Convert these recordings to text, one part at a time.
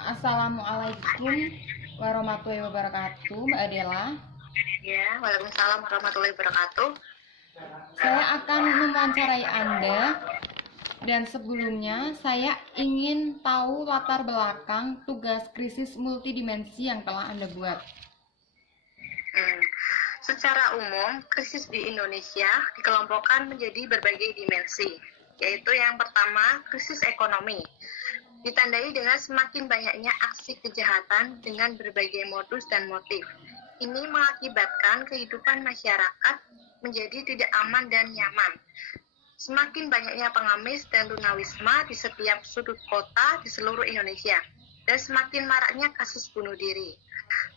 Assalamualaikum warahmatullahi wabarakatuh, Mbak Adela. Ya, waalaikumsalam warahmatullahi wabarakatuh. Saya akan mewawancarai Anda dan sebelumnya saya ingin tahu latar belakang tugas krisis multidimensi yang telah Anda buat. Secara umum, krisis di Indonesia dikelompokkan menjadi berbagai dimensi, yaitu yang pertama, krisis ekonomi. Ditandai dengan semakin banyaknya aksi kejahatan dengan berbagai modus dan motif. Ini mengakibatkan kehidupan masyarakat menjadi tidak aman dan nyaman. Semakin banyaknya pengemis dan tunawisma di setiap sudut kota di seluruh Indonesia, dan semakin maraknya kasus bunuh diri.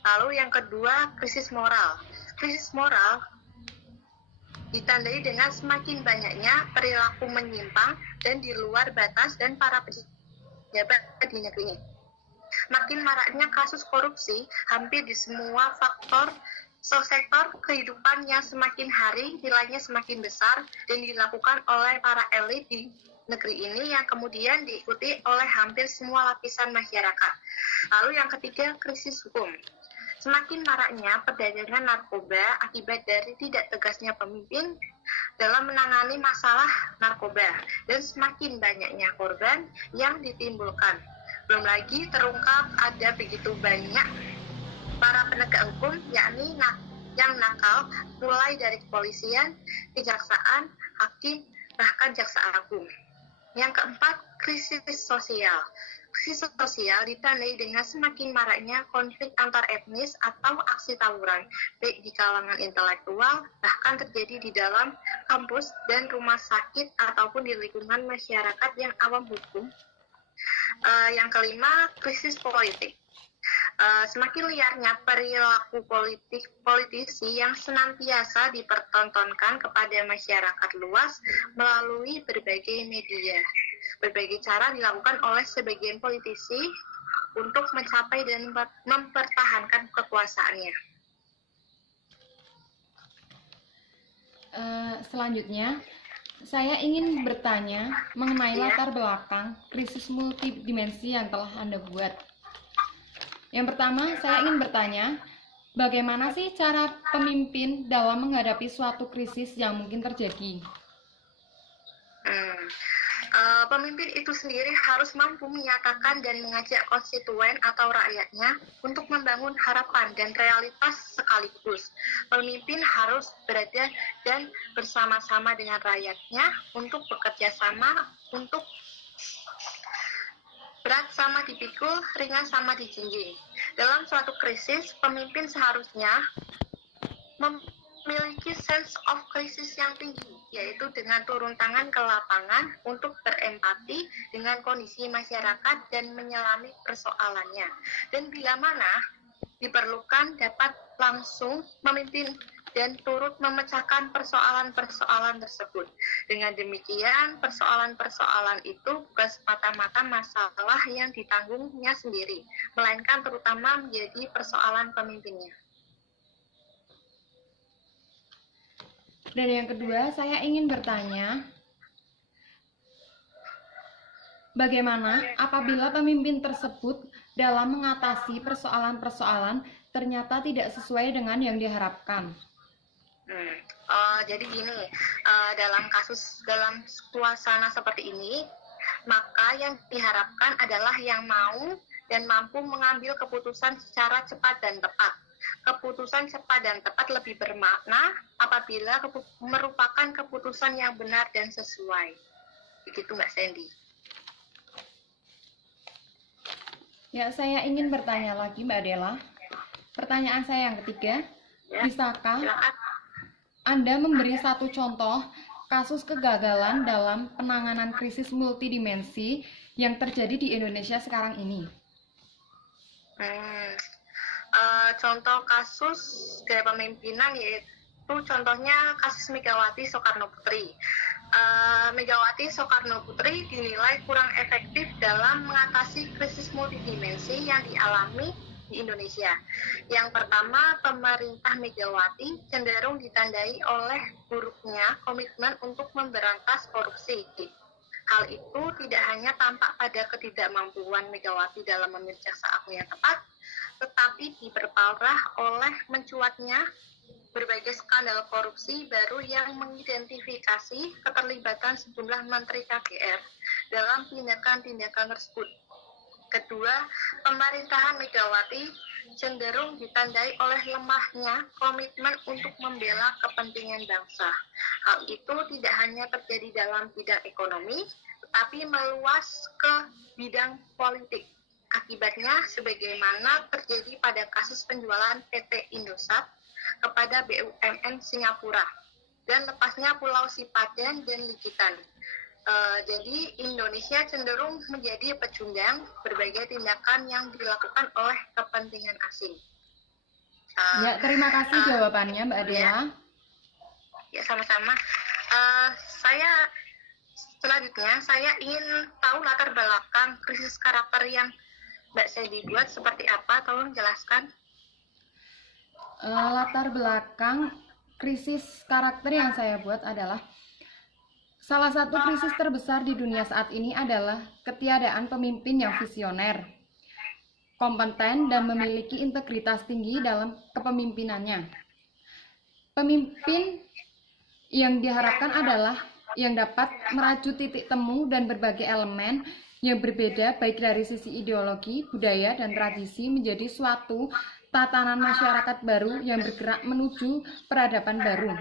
Lalu yang kedua, krisis moral. Krisis moral ditandai dengan semakin banyaknya perilaku menyimpang dan di luar batas dan para pejabat di negeri. Makin maraknya kasus korupsi hampir di semua sektor kehidupan yang semakin hari nilainya semakin besar dan dilakukan oleh para elit di negeri ini yang kemudian diikuti oleh hampir semua lapisan masyarakat. Lalu yang ketiga, krisis hukum. Semakin maraknya perdagangan narkoba akibat dari tidak tegasnya pemimpin dalam menangani masalah narkoba dan semakin banyaknya korban yang ditimbulkan. Belum lagi terungkap ada begitu banyak para penegak hukum yakni yang nakal mulai dari kepolisian, kejaksaan, hakim, bahkan jaksa agung. Yang keempat, krisis sosial. Krisis sosial ditandai dengan semakin maraknya konflik antar etnis atau aksi tawuran, baik di kalangan intelektual, bahkan terjadi di dalam kampus dan rumah sakit ataupun di lingkungan masyarakat yang awam hukum. Yang kelima, krisis politik. Semakin liarnya perilaku politisi yang senantiasa dipertontonkan kepada masyarakat luas melalui berbagai media. Berbagai cara dilakukan oleh sebagian politisi untuk mencapai dan mempertahankan kekuasaannya. Selanjutnya, saya ingin bertanya mengenai latar belakang krisis multidimensi yang telah Anda buat. Yang pertama, saya ingin bertanya, bagaimana sih cara pemimpin dalam menghadapi suatu krisis yang mungkin terjadi? Pemimpin itu sendiri harus mampu menyatakan dan mengajak konstituen atau rakyatnya untuk membangun harapan dan realitas sekaligus. Pemimpin harus berada dan bersama-sama dengan rakyatnya untuk bekerja sama, untuk berat sama dipikul, ringan sama dijinjing. Dalam suatu krisis, pemimpin seharusnya memiliki sense of crisis yang tinggi, yaitu dengan turun tangan ke lapangan untuk berempati dengan kondisi masyarakat dan menyelami persoalannya. Dan bila mana diperlukan dapat langsung memimpin dan turut memecahkan persoalan-persoalan tersebut. Dengan demikian, persoalan-persoalan itu bukan semata-mata masalah yang ditanggungnya sendiri, melainkan terutama menjadi persoalan pemimpinnya. Dan yang kedua, saya ingin bertanya, bagaimana apabila pemimpin tersebut dalam mengatasi persoalan-persoalan ternyata tidak sesuai dengan yang diharapkan? Jadi gini, dalam suasana seperti ini, maka yang diharapkan adalah yang mau dan mampu mengambil keputusan secara cepat dan tepat. Keputusan cepat dan tepat lebih bermakna apabila merupakan keputusan yang benar dan sesuai. Begitu Mbak Sandy. Ya, saya ingin bertanya lagi Mbak Adela. Pertanyaan saya yang ketiga, bisakah Anda memberi satu contoh kasus kegagalan dalam penanganan krisis multidimensi yang terjadi di Indonesia sekarang ini? Contoh kasus gaya pemimpinan yaitu contohnya kasus Megawati Soekarno Putri. Megawati Soekarno Putri dinilai kurang efektif dalam mengatasi krisis multidimensi yang dialami di Indonesia. Yang pertama, pemerintah Megawati cenderung ditandai oleh buruknya komitmen untuk memberantas korupsi. Hal itu tidak hanya tampak pada ketidakmampuan Megawati dalam memilih jaksa agung yang tepat, tetapi diperparah oleh mencuatnya berbagai skandal korupsi baru yang mengidentifikasi keterlibatan sejumlah menteri KPR dalam tindakan-tindakan tersebut. Kedua, pemerintahan Megawati cenderung ditandai oleh lemahnya komitmen untuk membela kepentingan bangsa. Hal itu tidak hanya terjadi dalam bidang ekonomi, tetapi meluas ke bidang politik. Akibatnya, sebagaimana terjadi pada kasus penjualan PT Indosat kepada BUMN Singapura dan lepasnya Pulau Sipadan dan Likitan. Jadi Indonesia cenderung menjadi pecundang berbagai tindakan yang dilakukan oleh kepentingan asing. Ya, terima kasih jawabannya Mbak Adela. Ya, sama-sama. Selanjutnya saya ingin tahu latar belakang krisis karakter yang Mbak Sandy buat seperti apa, tolong jelaskan. Latar belakang krisis karakter yang saya buat adalah salah satu krisis terbesar di dunia saat ini adalah ketiadaan pemimpin yang visioner, kompeten, dan memiliki integritas tinggi dalam kepemimpinannya. Pemimpin yang diharapkan adalah yang dapat merajut titik temu dan berbagai elemen yang berbeda baik dari sisi ideologi, budaya, dan tradisi menjadi suatu tatanan masyarakat baru yang bergerak menuju peradaban baru.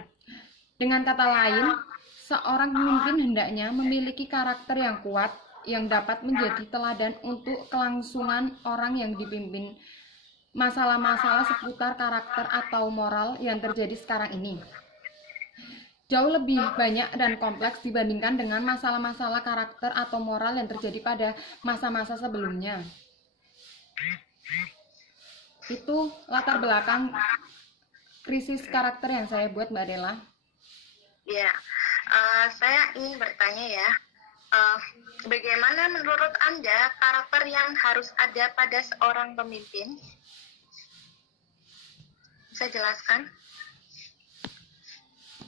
Dengan kata lain, seorang pemimpin hendaknya memiliki karakter yang kuat yang dapat menjadi teladan untuk kelangsungan orang yang dipimpin. Masalah-masalah seputar karakter atau moral yang terjadi sekarang ini jauh lebih banyak dan kompleks dibandingkan dengan masalah-masalah karakter atau moral yang terjadi pada masa-masa sebelumnya. Itu latar belakang krisis karakter yang saya buat, Mbak Adela. Ya, saya ingin bertanya ya, bagaimana menurut Anda karakter yang harus ada pada seorang pemimpin? Bisa jelaskan?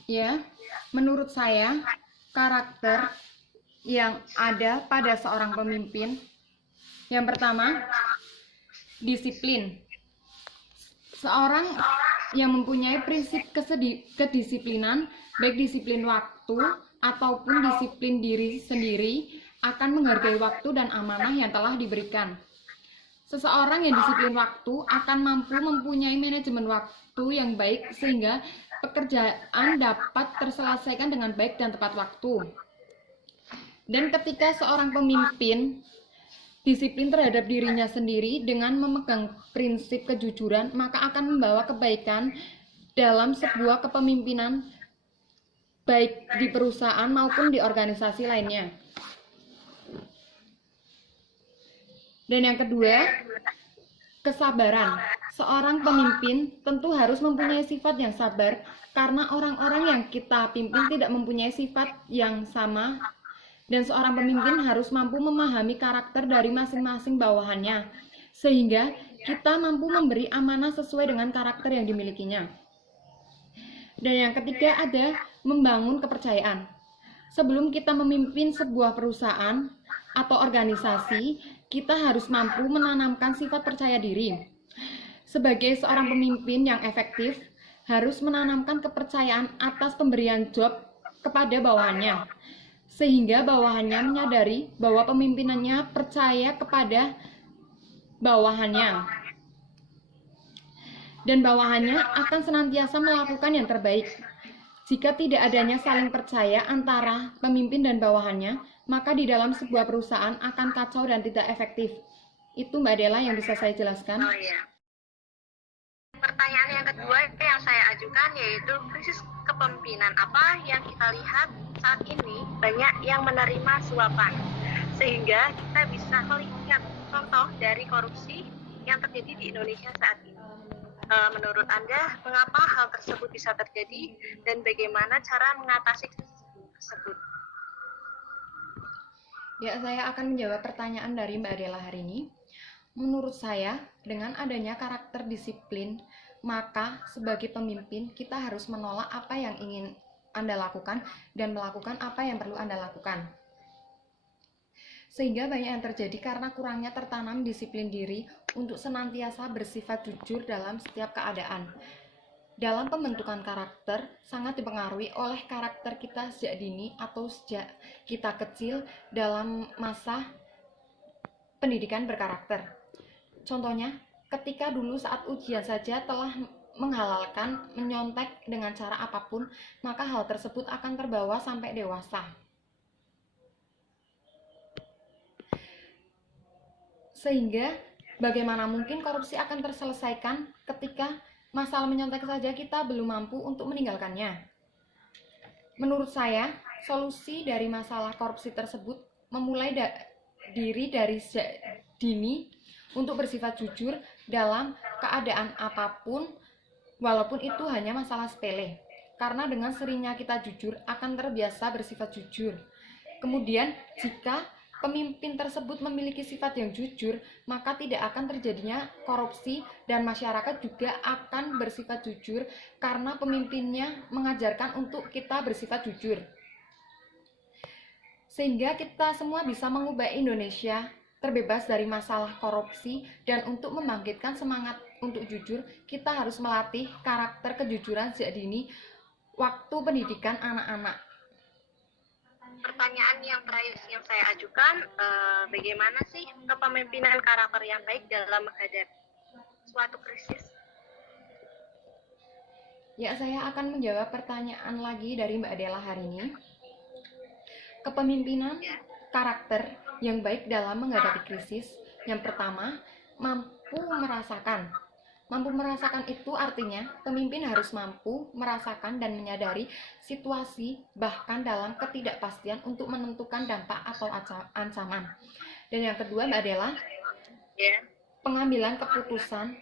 Ya, menurut saya karakter yang ada pada seorang pemimpin yang pertama, disiplin. Seorang yang mempunyai prinsip kedisiplinan, baik disiplin waktu ataupun disiplin diri sendiri, akan menghargai waktu dan amanah yang telah diberikan. Seseorang yang disiplin waktu akan mampu mempunyai manajemen waktu yang baik sehingga pekerjaan dapat terselesaikan dengan baik dan tepat waktu. Dan ketika seorang pemimpin disiplin terhadap dirinya sendiri dengan memegang prinsip kejujuran, maka akan membawa kebaikan dalam sebuah kepemimpinan baik di perusahaan maupun di organisasi lainnya. Dan yang kedua, kesabaran. Seorang pemimpin tentu harus mempunyai sifat yang sabar karena orang-orang yang kita pimpin tidak mempunyai sifat yang sama, dan seorang pemimpin harus mampu memahami karakter dari masing-masing bawahannya sehingga kita mampu memberi amanah sesuai dengan karakter yang dimilikinya. Dan yang ketiga ada membangun kepercayaan. Sebelum kita memimpin sebuah perusahaan atau organisasi, kita harus mampu menanamkan sifat percaya diri. Sebagai seorang pemimpin yang efektif, harus menanamkan kepercayaan atas pemberian job kepada bawahannya, sehingga bawahannya menyadari bahwa pemimpinannya percaya kepada bawahannya, dan bawahannya akan senantiasa melakukan yang terbaik. Jika tidak adanya saling percaya antara pemimpin dan bawahannya, maka di dalam sebuah perusahaan akan kacau dan tidak efektif. Itu Mbak Dela yang bisa saya jelaskan. Oh iya. Pertanyaan yang kedua yang saya ajukan yaitu krisis kepemimpinan apa yang kita lihat saat ini banyak yang menerima suapan, sehingga kita bisa melihat contoh dari korupsi yang terjadi di Indonesia saat ini. Menurut Anda, mengapa hal tersebut bisa terjadi dan bagaimana cara mengatasi krisis tersebut? Ya, saya akan menjawab pertanyaan dari Mbak Adela hari ini. Menurut saya, dengan adanya karakter disiplin, maka sebagai pemimpin kita harus menolak apa yang ingin Anda lakukan dan melakukan apa yang perlu Anda lakukan. Sehingga banyak yang terjadi karena kurangnya tertanam disiplin diri untuk senantiasa bersifat jujur dalam setiap keadaan. Dalam pembentukan karakter, sangat dipengaruhi oleh karakter kita sejak dini atau sejak kita kecil dalam masa pendidikan berkarakter. Contohnya, ketika dulu saat ujian saja telah menghalalkan menyontek dengan cara apapun, maka hal tersebut akan terbawa sampai dewasa. Sehingga bagaimana mungkin korupsi akan terselesaikan ketika masalah menyontek saja kita belum mampu untuk meninggalkannya. Menurut saya, solusi dari masalah korupsi tersebut memulai diri dari sejak dini untuk bersifat jujur dalam keadaan apapun, walaupun itu hanya masalah sepele. Karena dengan seringnya kita jujur akan terbiasa bersifat jujur. Kemudian jika pemimpin tersebut memiliki sifat yang jujur, maka tidak akan terjadinya korupsi dan masyarakat juga akan bersifat jujur karena pemimpinnya mengajarkan untuk kita bersifat jujur. Sehingga kita semua bisa mengubah Indonesia terbebas dari masalah korupsi, dan untuk membangkitkan semangat untuk jujur, kita harus melatih karakter kejujuran sejak dini waktu pendidikan anak-anak. Pertanyaan yang terakhir yang saya ajukan, bagaimana sih kepemimpinan karakter yang baik dalam menghadapi suatu krisis? Ya, saya akan menjawab pertanyaan lagi dari Mbak Dela hari ini. Kepemimpinan karakter yang baik dalam menghadapi krisis, yang pertama, mampu merasakan. Mampu merasakan itu artinya pemimpin harus mampu merasakan dan menyadari situasi, bahkan dalam ketidakpastian untuk menentukan dampak atau ancaman. Dan yang kedua, Mbak Dela, pengambilan keputusan.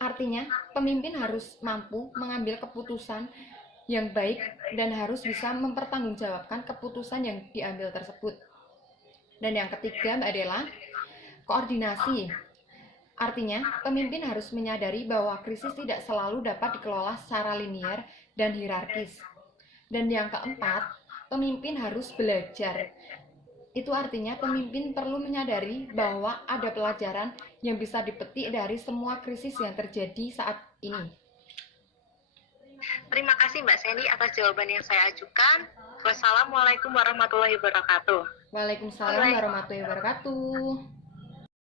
Artinya pemimpin harus mampu mengambil keputusan yang baik dan harus bisa mempertanggungjawabkan keputusan yang diambil tersebut. Dan yang ketiga, Mbak Dela, koordinasi. Artinya, pemimpin harus menyadari bahwa krisis tidak selalu dapat dikelola secara linear dan hierarkis. Dan yang keempat, pemimpin harus belajar. Itu artinya pemimpin perlu menyadari bahwa ada pelajaran yang bisa dipetik dari semua krisis yang terjadi saat ini. Terima kasih Mbak Sandy atas jawaban yang saya ajukan. Wassalamualaikum warahmatullahi wabarakatuh. Waalaikumsalam warahmatullahi wabarakatuh.